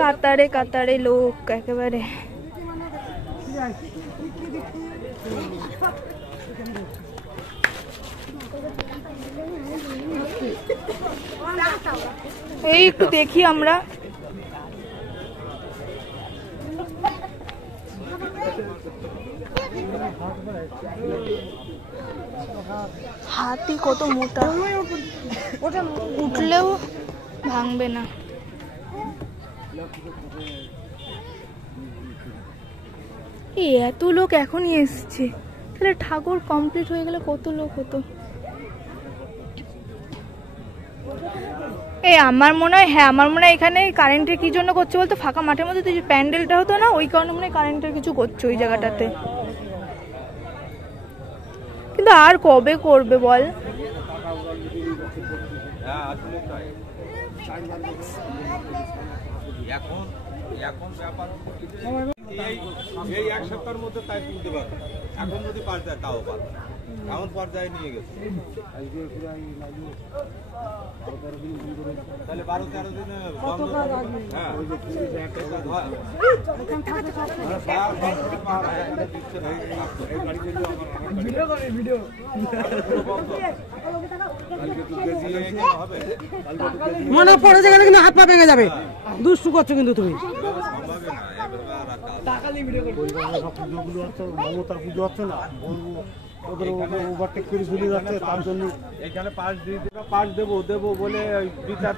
কাতারে কাতারে লোক একেবারে। এই একটু দেখি আমরা। হাতি কত মোটা, উঠলেও ভাঙবে না। এত লোক এখনই এসছে, তাহলে ঠাকুর কমপ্লিট হয়ে গেলে কত লোক হতো। আমার মনে হয়, হ্যাঁ আমার মনে হয় এখানে কারেন্টের কি জন্য করছে বলতো, ফাঁকা মাঠের মধ্যে যে প্যান্ডেলটা হতো না, ওই কারণে মনে হয় কারেন্টের কিছু করছে ওই জায়গাটাতে। কিন্তু আর কবে করবে বল? এই এক সপ্তাহের মধ্যে তাই তুলতে পারবে। এখন যদি পার যায় তাও পারবে, এমন পর্যায়ে নিয়ে গেছে। তাহলে 12-13 দিনে মনে পড়ে যাবে কিন্তু হাত পা ভেঙে যাবে। দুষ্টু করছো কিন্তু তুমি। মমতার পুজো হচ্ছে না, ওদের ওভারটেক করে চলে যাচ্ছে, তার জন্য এখানে পাস দিয়ে পাস দেবো দেবো বলে বিচার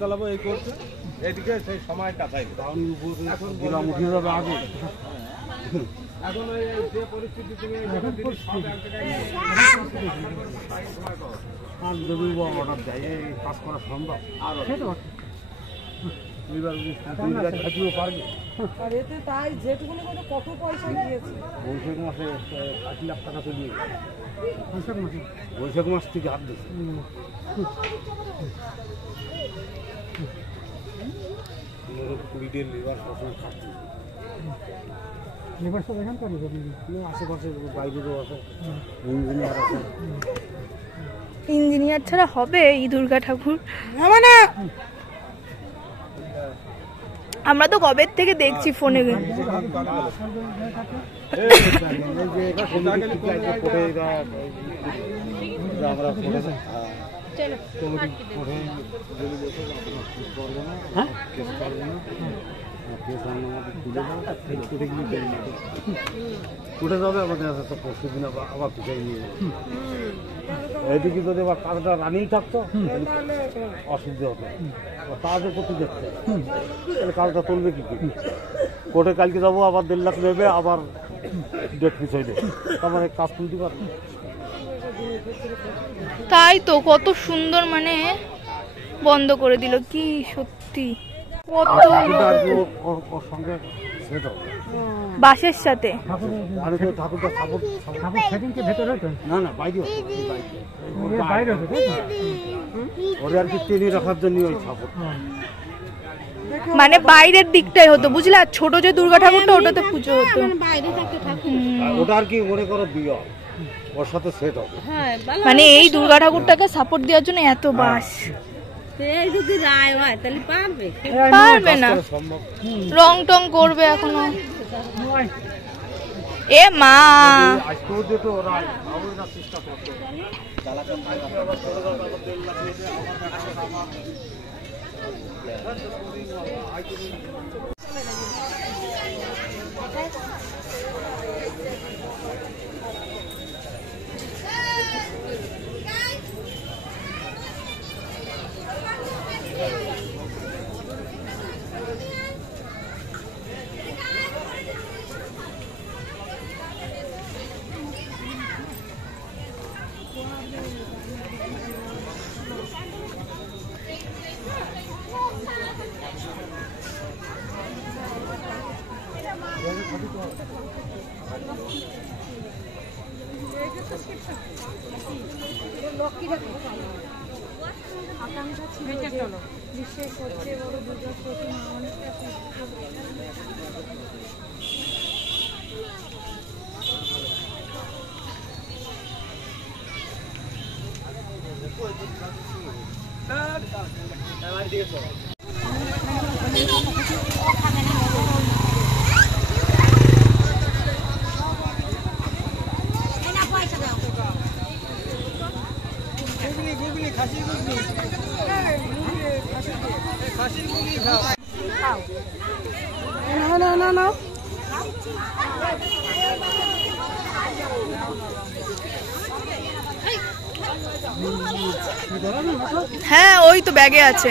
চালাবো এই করছে। এদিকে সেই সময় কাটাই এখন গ্রাম উঠে যাবে আগে। এখন ওই যে পরিস্থিতি তুমি অর্ডার দেয়, এই কাজ করা সম্ভব। আর তাই যেটুকুনি কত পয়সা দিয়েছে। বৈশাখ মাসে 8 লাখ টাকা চলিয়ে বৈশাখ মাস থেকে হাত দিচ্ছে। কুড়িদের লেবার সবসময় খাচ্ছে। লেবার সব এখানকার আশেপাশে বাইরেও আছে, ইঞ্জিনিয়ার আছে। ইঞ্জিনিয়ার ছাড়া হবে এই দুর্গা ঠাকুর? আমরা তো কবে থেকে দেখছি ফোনে। উঠে যাবে আমাদের পরশু দিন আবার পিছাই নিয়ে যাবে। এইদিকে যদি আবার কাজটা রানিং থাকতো অসুবিধা হতো, কাজও করতে যাচ্ছে, তাহলে কাজটা তুলবে কি করে? কোর্টে কালকে যাবো, আবার 1.5 লাখ নেবে, আবার ডেট পিছাই দেবে, তারপরে কাজ তুলতে পারবে। তাই তো কত সুন্দর মানে বন্ধ করে দিল, কি সত্যি সঙ্গে সেট হবে বাসের সাথে। ঠাকুরটা না না বাইরে বাইরে ওরে আর কি টেনে রাখার জন্য ওই ঠাকুর, মানে বাইরের দিকটাই হতো বুঝলে। আর ছোট যে দুর্গা ঠাকুরটা ওটাতে পুজো হতো, ওটা আর কি মনে করো বিয়ে ওর সাথে সেট হবে। মানে এই দুর্গা ঠাকুরটাকে সাপোর্ট দেওয়ার জন্য এত বাস। পারবে না, রং টং করবে এখনো। এ মা আকাঙ্ক্ষা ছিল যে বিশ্বের সবচেয়ে বড় দুর্গা প্রতিমা অনেকটা না হ্যাঁ ওই তো ব্যাগে আছে।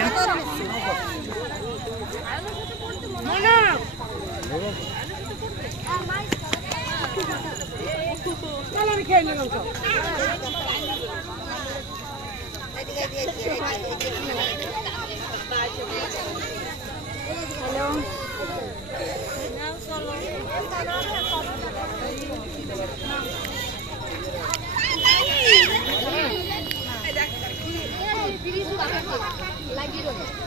লাগিয়ে